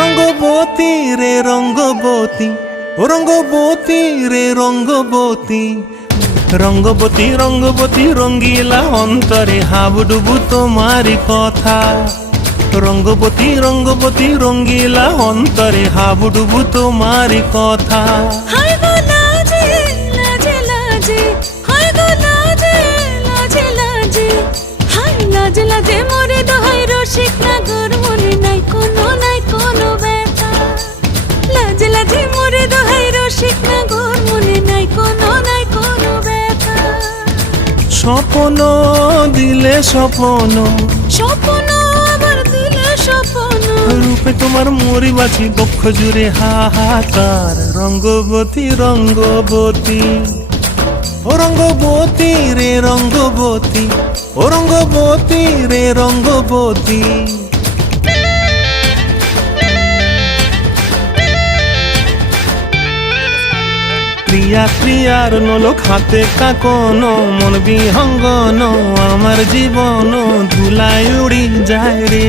রঙ্গবতী রে রঙ্গবতী, ও রঙ্গবতী রে রঙ্গবতী, রঙ্গবতী রঙ্গবতী রঙ্গিলা অন্তরে হাবুডুবু তোমারি কথা। রঙ্গবতী রঙ্গবতী রঙ্গিলা অন্তরে হাবুডুবু তোমারি কথা। হায় গো লাজে লাজে লাজে, হায় গো লাজে লাজে লাজে, হায় লাজে লাজে মোরে দোহাই রসিক নাগর মনে নাই কোনো ব্যথা। লাজে লাজে মোরে দোহাই রসিক নাগর মনে নাই কোনো ব্যথা। স্বপ্ন দিলে স্বপ্ন, স্বপ্ন আবার দিলে স্বপ্ন, রূপে তোমার মরি বাছি বক্ষ জুড়ে হাহাকার। রঙ্গবতী রঙ্গবতী, ও রঙ্গবতী রে রঙ্গবতী, ও রঙ্গবতী রে রঙ্গবতী। ক্রিয়া ক্রিয়ার নলোক হাতে কাকন, মন বিহঙ্গন আমার জীবন ধুলায় উড়ি যায় রে।